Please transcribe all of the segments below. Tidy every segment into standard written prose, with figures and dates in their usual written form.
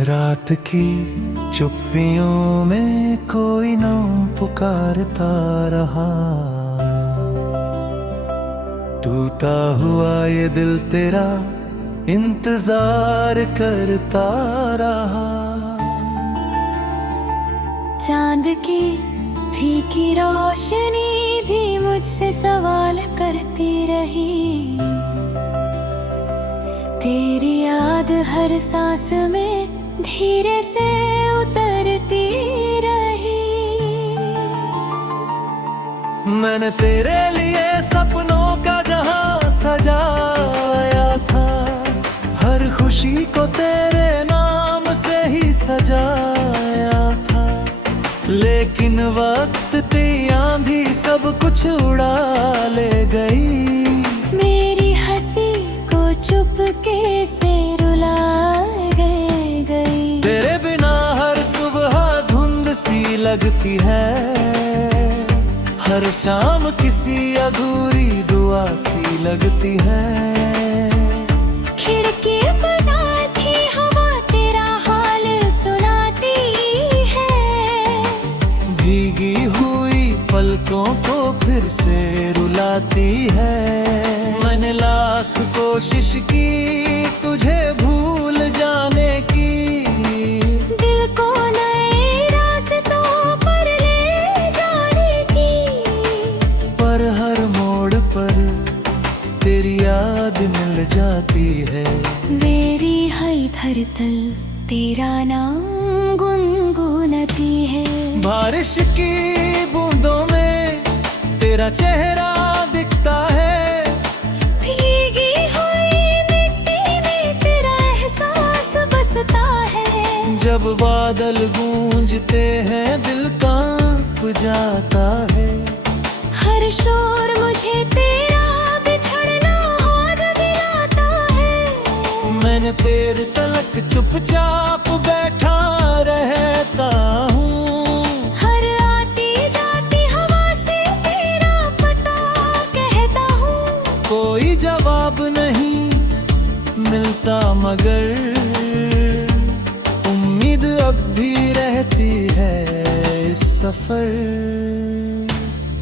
रात की चुप्पियों में कोई नाम पुकारता रहा। टूटा हुआ ये दिल तेरा इंतजार करता रहा। चांद की फीकी रोशनी भी मुझसे सवाल करती रही। तेरी याद हर सांस में धीरे से उतरती रही। मैंने तेरे लिए सपनों का जहां सजाया था। हर खुशी को तेरे नाम से ही सजाया था। लेकिन वक्त की आंधी सब कुछ उड़ा ले गई। मेरी हंसी को चुपके से रुला गई। तेरे बिना हर सुबह धुंध सी लगती है। हर शाम किसी अधूरी दुआ सी लगती है। खिड़की बना थी हवा तेरा हाल सुनाती है। भीगी हुई पलकों को फिर से रुलाती है। मैंने लाख कोशिश की तुझे भूल जाने की। दिल को नए रास्तों पर ले जाने की। पर हर मोड़ पर तेरी याद मिल जाती है। मेरी हर धड़कन तेरा नाम गुनगुनाती है। बारिश की बूंदों में तेरा चेहरा दिखता है। भीगी हुई मिट्टी में तेरा एहसास बसता है। जब बादल गूंजते हैं दिल कांप जाता है। हर शोर मुझे तेरा बिछड़ना और दिलाता है। मैंने तेरे तलक चुपचाप बैठा रहता हूँ। हर आती जाती हवा से तेरा पता कहता हूँ। कोई जवाब नहीं मिलता मगर उम्मीद अब भी रहती है इस सफर।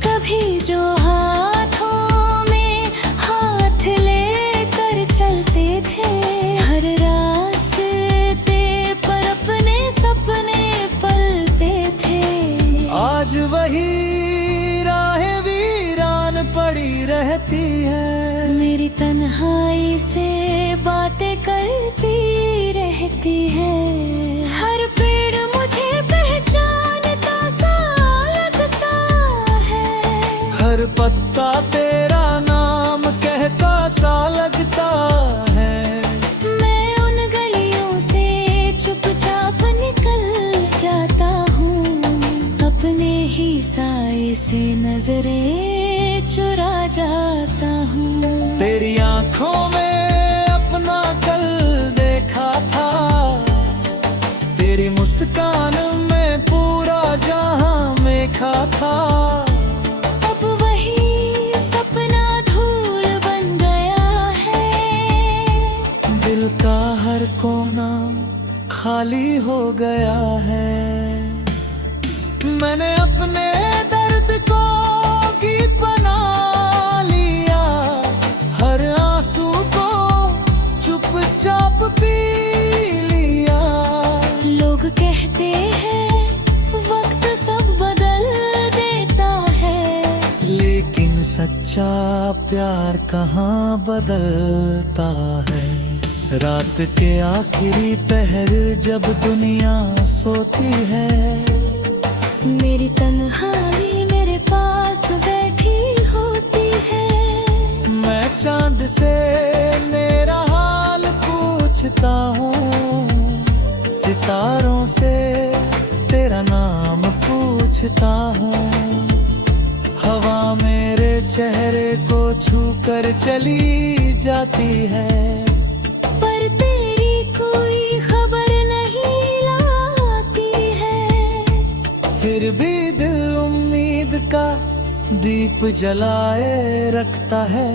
कभी जो हाथों में हाथ लेकर चलते थे। हर रास्ते पर अपने सपने पलते थे। आज वही राहें वीरान पड़ी रहती है। मेरी तन्हाई से बातें करती रहती है। हर पेड़ मुझे पहचानता सा लगता है। हर पत्ता तेरा नाम कहता सा लगता है। मैं उन गलियों से चुपचाप निकल जाता हूँ। अपने ही साए से नजरें चुरा जाता हूँ। तेरी आंखों में अपना कल देखा था। तेरी मुस्कान में पूरा जहां मेखा था। अब वही सपना धूल बन गया है। दिल का हर कोना खाली हो गया है। मैंने अपने दर्द को गीत बना लिया। हर आंसू को चुपचाप पी लिया। लोग कहते हैं वक्त सब बदल देता है। लेकिन सच्चा प्यार कहाँ बदलता है। रात के आखिरी पहर जब दुनिया सोती है। मेरी तन्हाई मेरे पास बैठी होती है। मैं चांद से मेरा हाल पूछता हूँ। सितारों से तेरा नाम पूछता हूँ। हवा मेरे चेहरे को छू कर चली जाती है। पर तेरी कोई खबर नहीं लाती है। फिर भी दिल उम्मीद का दीप जलाए रखता है।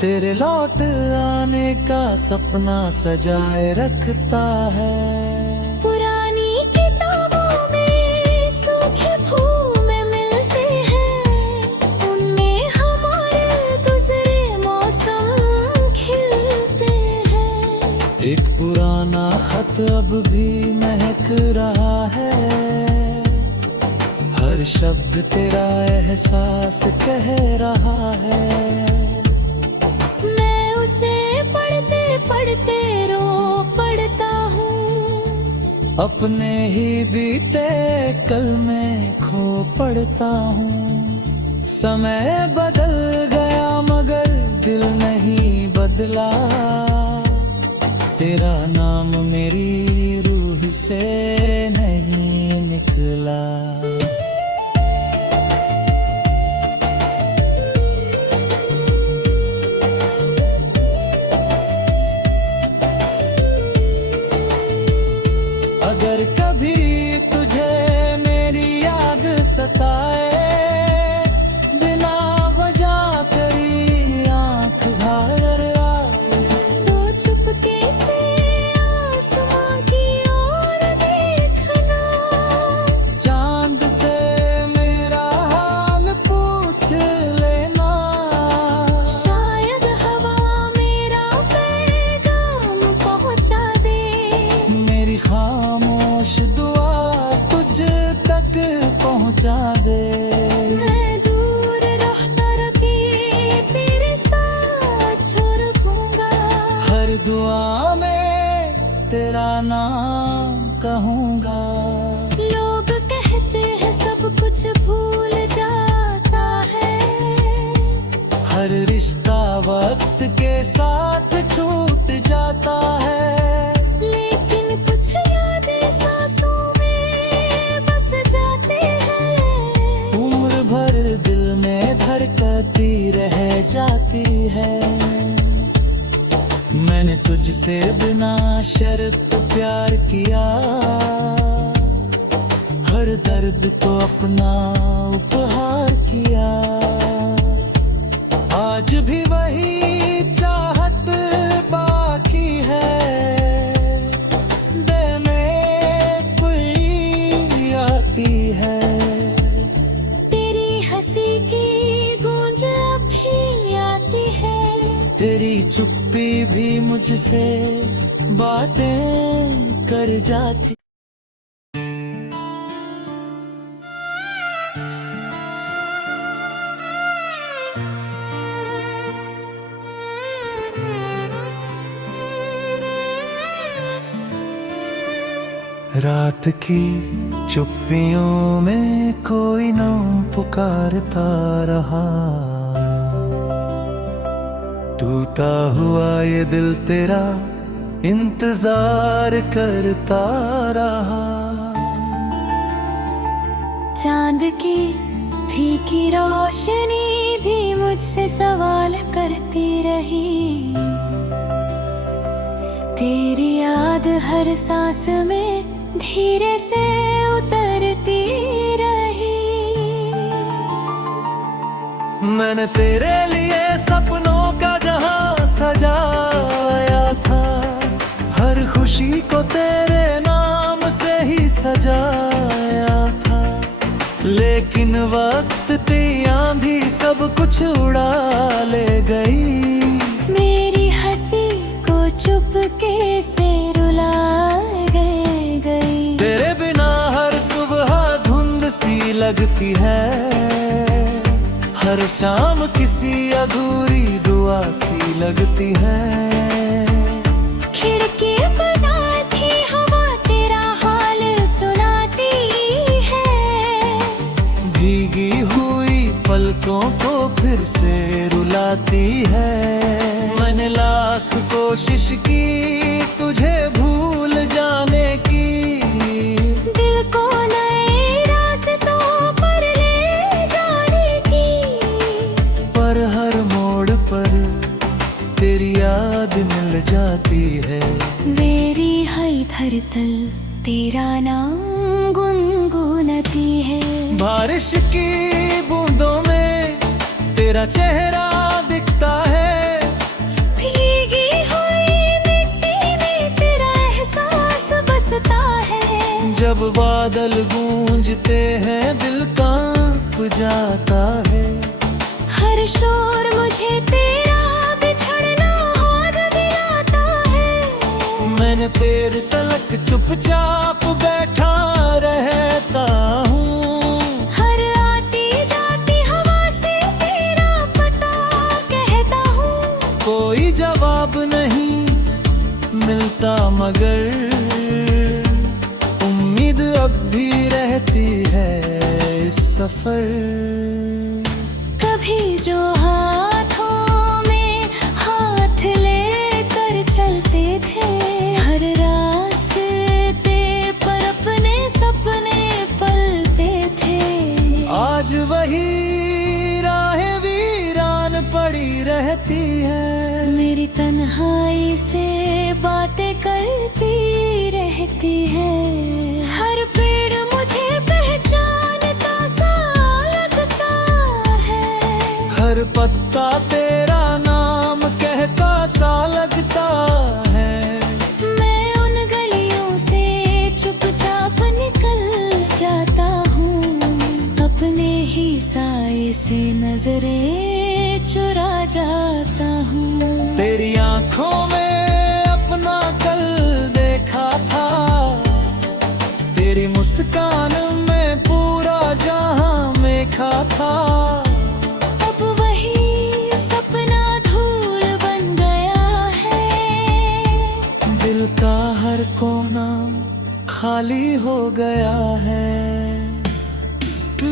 तेरे लौट आने का सपना सजाए रखता है। साथ अब भी महक रहा है, हर शब्द तेरा एहसास कह रहा है। मैं उसे पढ़ते पढ़ते रो पड़ता हूँ, अपने ही बीते कल में खो पड़ता हूँ। समय बदल गया मगर दिल नहीं बदला, तेरा नाम मेरी रूह से नहीं निकला। अगर कभी तुझे मेरी याद सताए, बिना वजह तेरी आंख बाहर आए, तो चुपके से आसमां की ओर देखना, चांद से मेरा हाल पूछ लेना। शायद हवा मेरा पैगाम पहुंचा दे, मेरी खामोश दुआ तुझ तक पहुंचा दे। मैं दूर रहता रही तेरे साथ छोड़ दूंगा, हर दुआ में तेरा नाम कहूँगा। लोग कहते हैं सब कुछ भूल जाता है, हर रिश्ता वक्त के साथ छूट जाता है, लेकिन कुछ यादें सांसों में बस जाते हैं। उम्र भर दिल में धड़कती रह जाती है। मैंने तुझसे बिना शर्त प्यार किया, हर दर्द को अपना उपहार किया। आज भी वही चाहत बाकी है, दिल में कोई आती है। तेरी हंसी की गूंज भी आती है, तेरी चुप्पी भी मुझसे बातें कर जाती। रात की चुप्पियों में कोई नाम पुकारता रहा, टूटा हुआ ये दिल तेरा इंतजार करता रहा। चांद की फीकी रोशनी भी मुझसे सवाल करती रही, तेरी याद हर सांस में धीरे से उतरती रही। मैंने तेरे लिए सपनों का जहां सजाया था, हर खुशी को तेरे नाम से ही सजाया था, लेकिन वक्त की आंधी सब कुछ उड़ा ले गई। मेरी हंसी को चुपके से रुला गई। तेरे बिना हर सुबह धुंध सी लगती है, हर शाम किसी अधूरी दुआ सी लगती है। खिड़की बना थी हवा तेरा हाल सुनाती है, भीगी हुई पलकों को फिर से रुलाती है। मैंने लाख कोशिश की तुझे भूल जाने की, दिल को नए रास्तों पर ले जाने की, पर हर मोड़ पर तेरी याद मिल जाती है। मेरी हर धड़कन तेरा नाम गुनगुनाती है। बारिश की बूंदों में तेरा चेहरा दिखता है, भीगी हुई मिट्टी में तेरा एहसास बसता है। जब बादल गूंजते हैं दिल कांप जाता है। हर शोर मुझे तेरा बिछड़ना और दिलाता है। दिन देर तलक चुपचाप बैठा रहता हूँ। हर आती जाती हवा से तेरा पता कहता हूँ। कोई जवाब नहीं मिलता मगर उम्मीद अब भी रहती है इस सफर। कभी जो हाथों में हाथ लेकर चलते थे, हर रास्ते पर अपने सपने पलते थे। आज वही राहें वीरान पड़ी रहती है, मेरी तन्हाई से बातें करती रहती है। हर पेड़ मुझे पहचानता सा लगता है, हर पत्ता तेरा नाम कहता सा लगता है। मैं उन गलियों से चुपचाप निकल जाता हूँ, अपने ही साए से नजरें चुरा जाता हूँ। तेरी आंखों में अपना कल देखा था, तेरी मुस्कान में पूरा जहां मेखा था। अब वही सपना धूल बन गया है, दिल का हर कोना खाली हो गया है।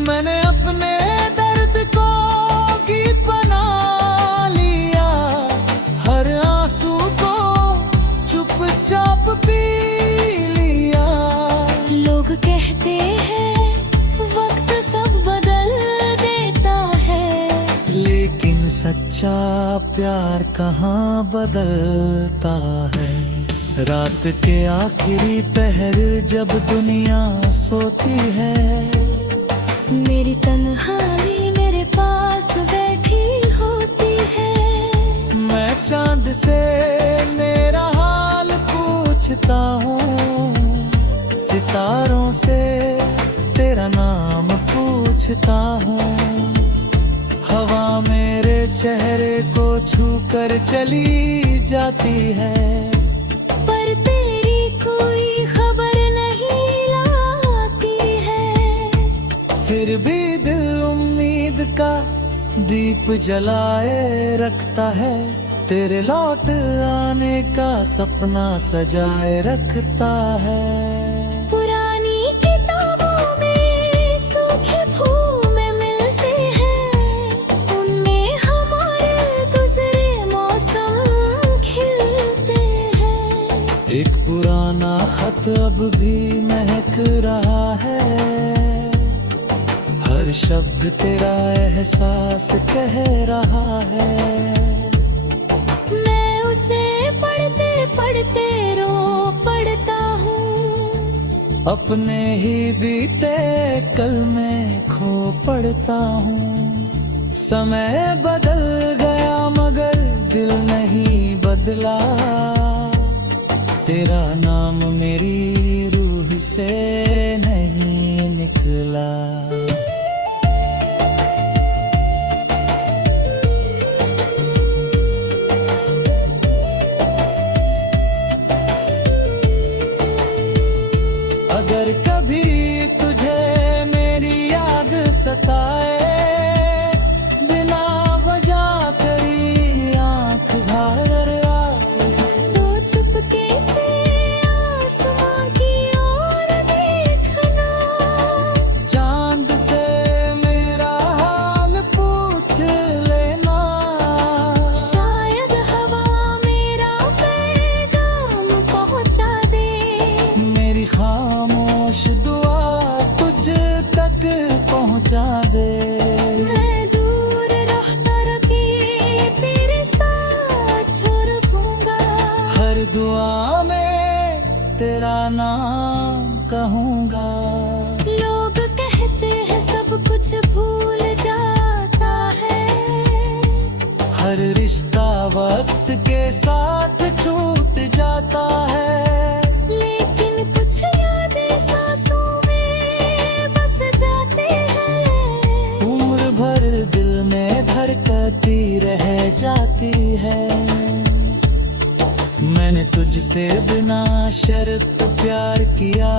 मैंने अपने दर्द को गीत बना लिया, हर आंसू को चुपचाप पी लिया। लोग कहते हैं वक्त सब बदल देता है, लेकिन सच्चा प्यार कहाँ बदलता है। रात के आखिरी पहर जब दुनिया सोती है, मेरी तन्हाई मेरे पास बैठी होती है। मैं चांद से मेरा हाल पूछता हूँ, सितारों से तेरा नाम पूछता हूँ। हवा मेरे चेहरे को छू कर चली जाती है, पर तेरी कोई खबर नहीं लाती है। फिर भी दिल उम्मीद का दीप जलाए रखता है, तेरे लौट आने का सपना सजाए रखता है। पुरानी किताबों में सूखे फूल मिलते हैं, उनमें हमारे गुजरे मौसम खिलते हैं। एक पुराना खत अब भी महक रहा है, हर शब्द तेरा एहसास कह रहा है। मैं उसे पढ़ते पढ़ते रो पड़ता हूँ, अपने ही बीते कल में खो पड़ता हूँ। समय बदल गया मगर दिल नहीं बदला, तेरा नाम मेरी रूह से नहीं निकला। अगर कभी तुझे मेरी याद सताए, बिना वजह तेरी आंख भर आए, तो चुपके से आसमां की ओर देखना। चांद से मेरा हाल पूछ लेना, शायद हवा मेरा पैगाम पहुंचा दे। मेरी खामोश दुआ तुझ तक पहुंचा दे। मैं दूर रहता रखी तेरे साथ छोड़ दूंगा, हर दुआ में तेरा नाम कहूँगा। लोग कहते हैं सब कुछ भूल जाता है, हर रिश्ता वक्त के साथ छूट जाता है, लेकिन कुछ यादें सांसों में बस जाते हैं। उम्र भर दिल में धड़कती रह जाती है। मैंने तुझसे बिना किया,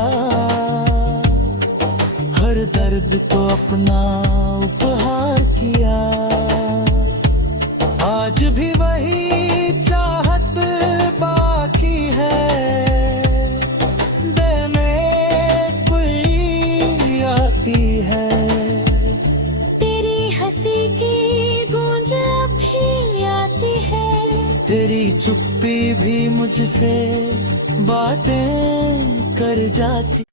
हर दर्द को अपना उपहार किया। आज भी वही चाहत बाकी है, देने कोई आती है। तेरी हंसी की गूंज भी आती है, तेरी चुप्पी भी मुझसे बातें कर जाती।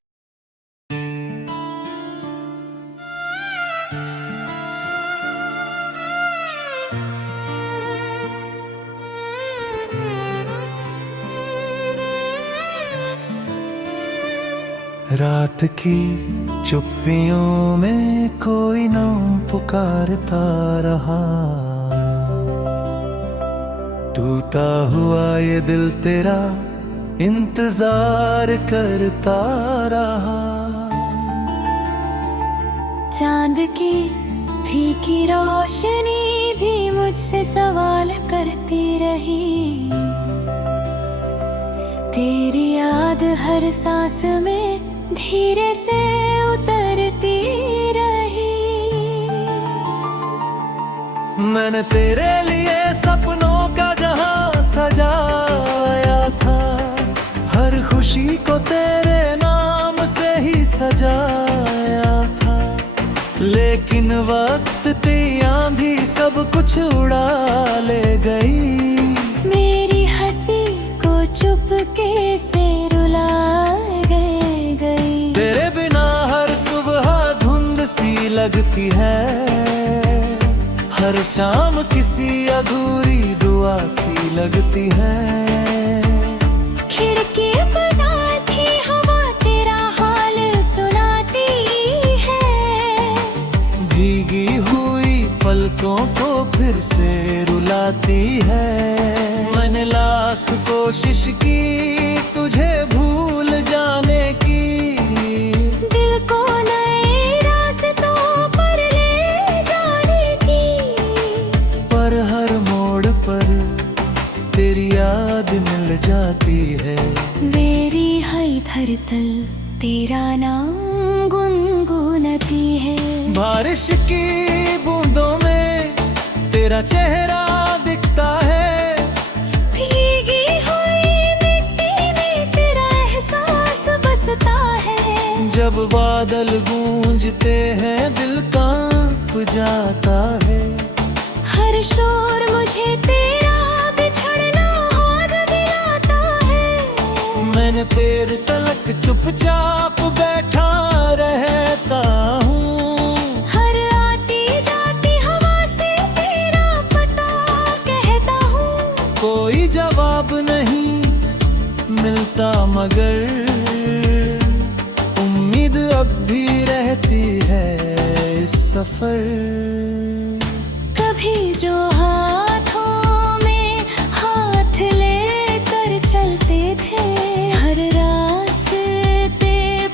रात की चुप्पियों में कोई नाम पुकारता रहा, टूटा हुआ ये दिल तेरा इंतजार करता रहा। चांद की फीकी रोशनी भी मुझसे सवाल करती रही, तेरी याद हर सांस में धीरे से उतरती रही। मैंने तेरे लिए सपनों का जहां सजाया था, हर खुशी को तेरे नाम से ही सजाया था। लेकिन वक्त की आंधी सब कुछ उड़ा ले गई, मेरी हंसी को चुपके से रुला गई। तेरे बिना हर सुबह धुंध सी लगती है, हर शाम किसी अधूरी दुआ सी लगती है। खिड़की बना थी हवा तेरा हाल सुनाती है, भीगी हुई पलकों को फिर से रुलाती है। मैंने लाख कोशिश की तुझे भूल जाने की, दिल को नए रास्तों पर ले जाने की, पर हर मोड़ पर तेरी याद मिल जाती है। मेरी हर धड़कन तेरा नाम गुनगुनाती है। बारिश की बूंदों में तेरा चेहरा दिखता है, भीगी हुई मिट्टी में तेरा एहसास बसता है। जब बादल गूंजते हैं दिल कांप जाता है। हर शोर मुझे तेरा बिछड़ना और दिलाता है। मैंने पैर तलक चुपचाप बैठा रहता हूँ, हर आती जाती हवा से तेरा पता कहता हूँ। कोई जवाब नहीं मिलता मगर उम्मीद अब भी रहती है इस सफर। कभी जो हाथों में हाथ लेकर चलते थे, हर रास्ते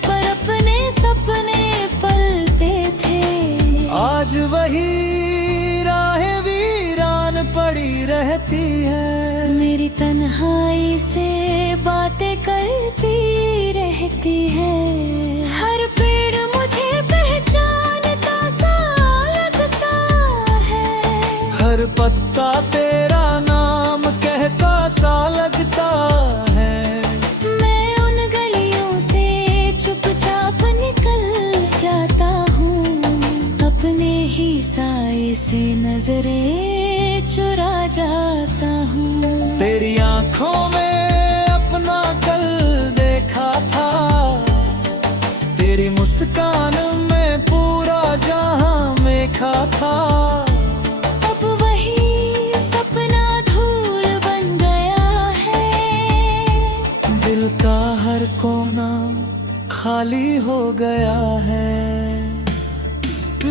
पर अपने सपने पलते थे। आज वही राहें वीरान पड़ी रहती है, मेरी तन्हाई से बातें करती रहती है। हर पेड़ मुझे पहचानता सा लगता है, हर पत्ता तेरा नाम कहता सा लगता है। मैं उन गलियों से चुपचाप निकल जाता हूँ, अपने ही साए से नजरें चुरा जाता हूँ। तेरी आंखों में अपना कल देखा था, तेरी मुस्कान में पूरा जहां मेखा था। अब वही सपना धूल बन गया है, दिल का हर कोना खाली हो गया है।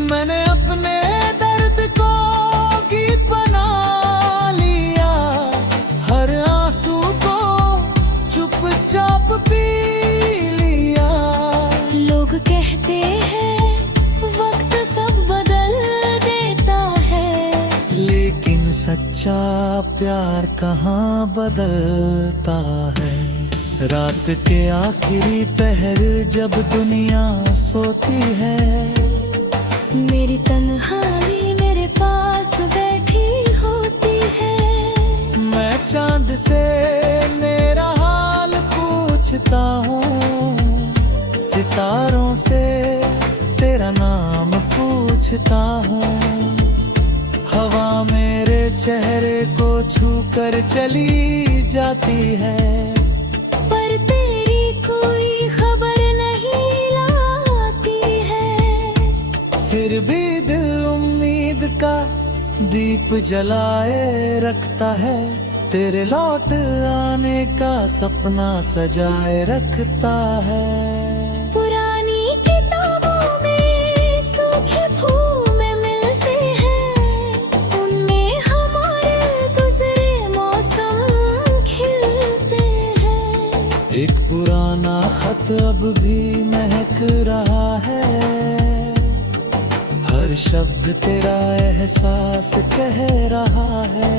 मैंने अपने दर्द को गीत बना लिया, हर आंसू को चुपचाप पी लिया। लोग कहते हैं वक्त सब बदल देता है, लेकिन सच्चा प्यार कहाँ बदलता है। रात के आखिरी पहर जब दुनिया सोती है, मेरी तन्हाई मेरे पास बैठी होती है। मैं चांद से मेरा हाल पूछता हूँ, सितारों से तेरा नाम पूछता हूँ। हवा मेरे चेहरे को छू कर चली जाती है, पर तेरी कोई खबर नहीं लाती है। फिर भी दिल उम्मीद का दीप जलाए रखता है, तेरे लौट आने का सपना सजाए रखता है। पुरानी किताबों में सूखे फूल मिलते हैं, उनमें हमारे गुजरे मौसम खिलते हैं। एक पुराना खत अब भी महक रहा है, हर शब्द तेरा एहसास कह रहा है।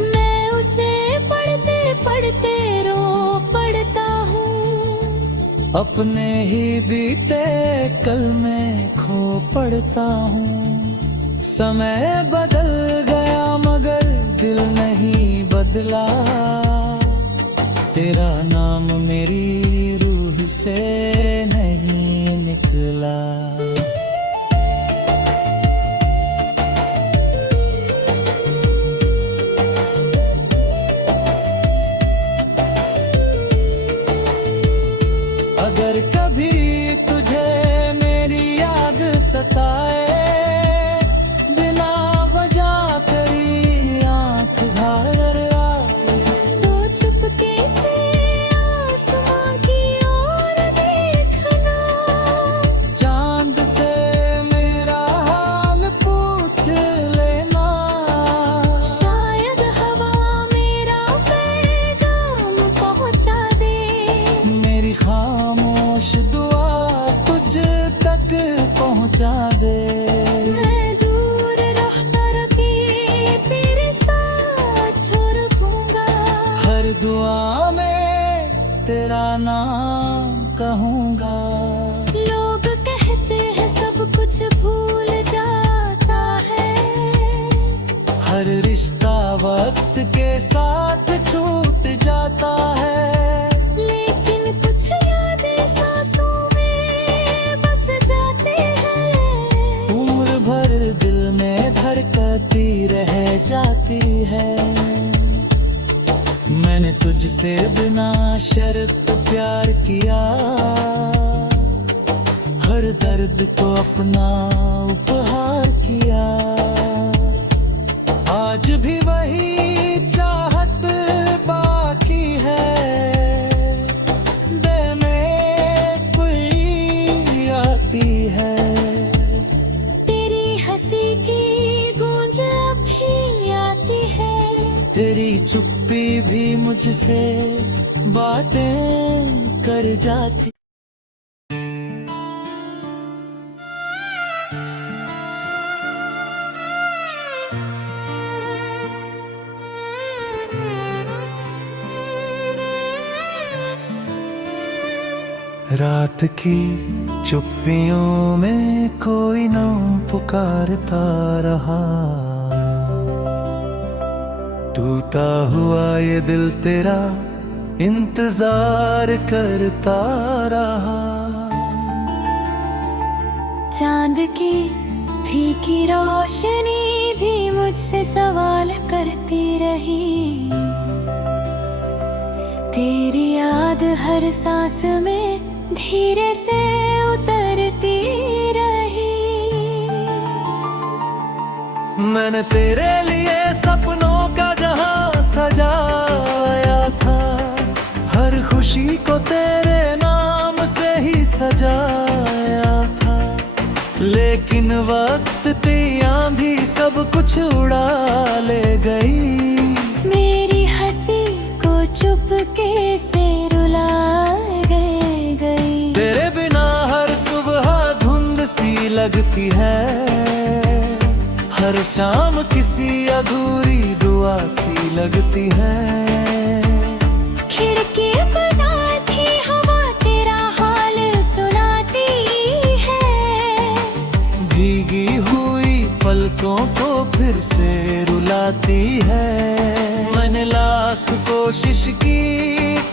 मैं उसे पढ़ते पढ़ते रो पड़ता हूँ, अपने ही बीते कल में खो पड़ता हूँ। समय बदल गया मगर दिल नहीं बदला, तेरा नाम मेरी रूह से नहीं निकला। अगर कभी तुझे मेरी याद सताए, बिना वजह तेरी आंख घायल आए, तो चुपके से आसमां की ओर देखना। चांद से मेरा हाल पूछ लेना, शायद हवा मेरा पैगाम पहुंचा दे। मेरी खामोश दुआ तुझ तक पहुंचा दे। मैं दूर रहता रही तेरे साथ छोड़ दूंगा, हर दुआ में तेरा नाम कहूँगा। लोग कहते हैं सब कुछ भूल जाता है, हर रिश्ता वक्त के साथ छूट जाता है, लेकिन कुछ यादें सांसों में बस जाते हैं। उम्र भर दिल में धड़कती रह जाती है। मैंने तुझसे बिना शर्त प्यार किया, हर दर्द को अपना उपहार किया। आज भी वही चाहत बाकी है, दिल में कोई आती है। तेरी हंसी की गूंज भी आती है, तेरी चुप्पी भी मुझसे बातें कर जाती। रात की चुप्पियों में कोई नाम पुकारता रहा, टूटा हुआ ये दिल तेरा इंतजार करता रहा। चांद की फीकी रोशनी भी मुझसे सवाल करती रही, तेरी याद हर सांस में धीरे से उतरती रही। मैंने तेरे लिए सपनों का जहां सजाया था, हर खुशी को तेरे नाम से ही सजाया था। लेकिन वक्त की आंधी सब कुछ उड़ा ले गई, मेरी हंसी को चुपके से रुला गई। तेरे बिना हर सुबह धुंध सी लगती है, हर शाम किसी अधूरी दुआ सी लगती है। खिड़की जाती है। मैंने लाख कोशिश की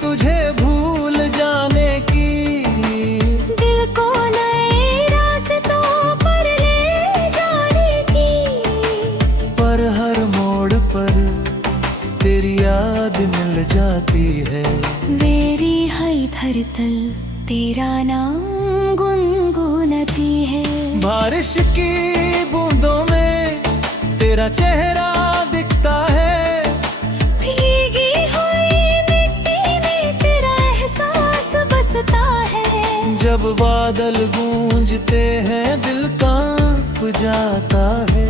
तुझे भूल जाने की, दिल को नए रास्तों पर ले जाने की, पर हर मोड़ पर तेरी याद मिल जाती है। मेरी हर धड़कन तेरा नाम गुनगुनाती है। बारिश की बूंदों में तेरा चेहरा दिखता है, भीगी हुई मिट्टी में तेरा एहसास बसता है। जब बादल गूंजते हैं दिल कांप जाता है।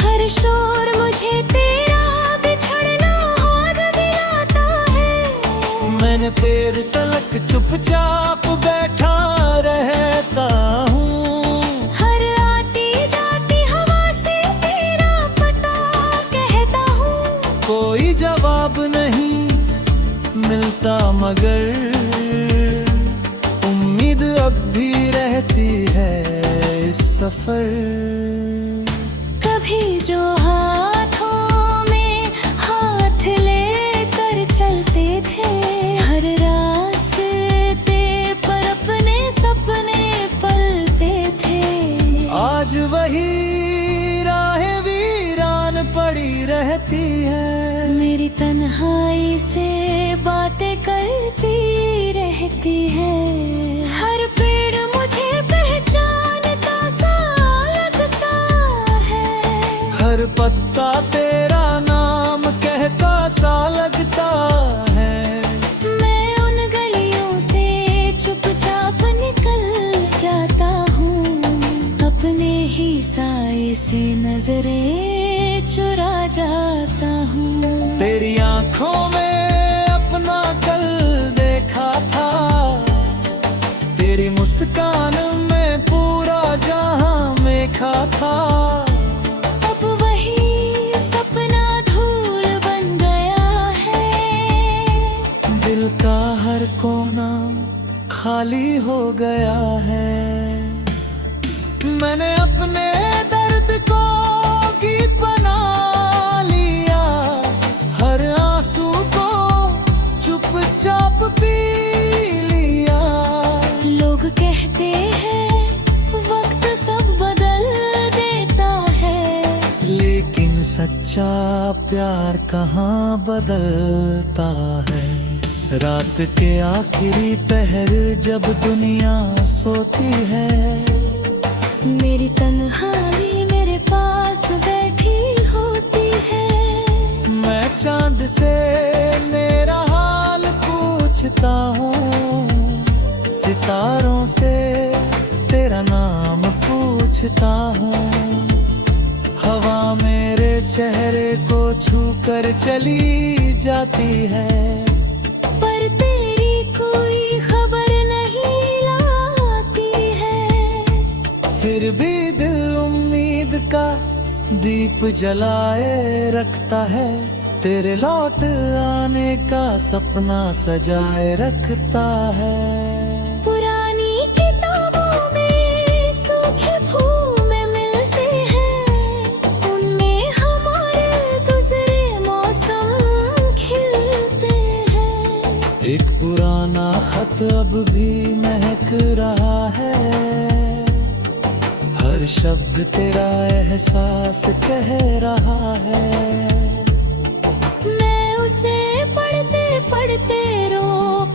हर शोर मुझे तेरा बिछड़ना और दिलाता है। मैंने तेरे तलक चुपचाप बैठा रहता हूँ, हर आती जाती हवा से तेरा पता कहता हूँ। कोई जवाब नहीं मिलता मगर उम्मीद अब भी रहती है इस सफर। कभी जो हाथों में हाथ लेकर चलते थे, हर रास्ते पर अपने सपने पलते थे। आज वही राहें वीरान पड़ी रहती है, मेरी तन्हाई से बातें करती रहती है। हर पेड़ मुझे पहचानता सा लगता है, हर पत्ता तेरा नाम कहता सा लगता है। मैं उन गलियों से चुपचाप निकल जाता हूँ, अपने ही साए से नजरें चुरा जाता हूँ। तेरी आंखों में अपना कल देखा था, तेरी मुस्कान में पूरा जहां मेखा था। अब वही सपना धूल बन गया है, दिल का हर कोना खाली हो गया है। मैंने अपने दर्द को गीत बना लिया, हर आंसू को चुपचाप पी लिया। लोग कहते हैं वक्त सब बदल देता है, लेकिन सच्चा प्यार कहाँ बदलता है। रात के आखिरी पहर जब दुनिया सोती है, मेरी तन्हाई मेरे पास बैठी होती है। मैं चांद से मेरा हाल पूछता हूँ, सितारों से तेरा नाम पूछता हूँ। हवा मेरे चेहरे को छू कर चली जाती है, पर तेरी कोई खबर नहीं लाती है। फिर भी दिल उम्मीद का दीप जलाए रखता है। तेरे लौट आने का सपना सजाए रखता है। पुरानी किताबों में सूखे फूल मिलते हैं, उनमें हमारे गुजरे मौसम खिलते हैं। एक पुराना खत अब भी महक रहा है, हर शब्द तेरा एहसास कह रहा है। मैं उसे पढ़ते पढ़ते रो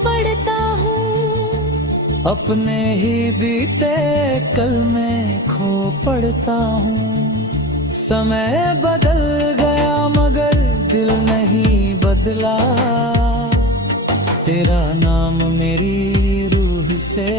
पड़ता हूँ, अपने ही बीते कल में खो पड़ता हूँ। समय बदल गया मगर दिल नहीं बदला, तेरा नाम मेरी रूह से